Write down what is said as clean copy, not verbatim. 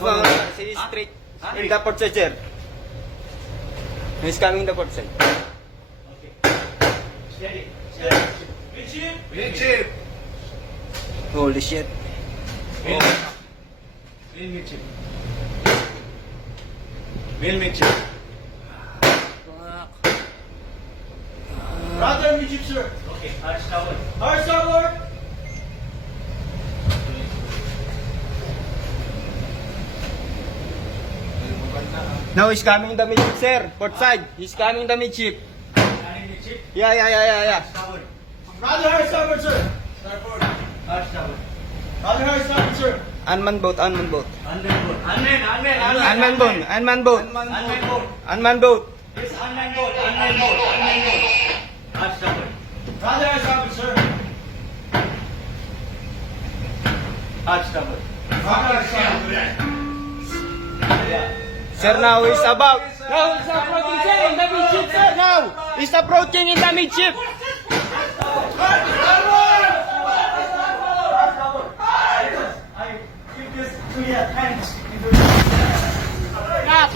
No, he's straight in the port side, sir. He's coming the port side. Okay. Steady. Midship. Holy shit. Midship. Midship. Brother, midship, sir. Okay, hard starboard. Hard starboard. No, he's coming the midship, sir. Port side. He's coming the midship. Midship. Yeah. Starboard. Brother, hard starboard, sir. Starboard. Hard starboard. Brother, hard starboard, sir. Unmanned boat. Unmanned boat. Unmanned boat. Unmanned boat. Unmanned boat. Yes, unmanned boat. Hard starboard. Brother, hard starboard, sir. Hard starboard. Hard starboard. Yeah. Sir, now he's about. Now he's approaching, sir, in the midship, sir. Now he's approaching in the midship. I give this to your hands. Yeah,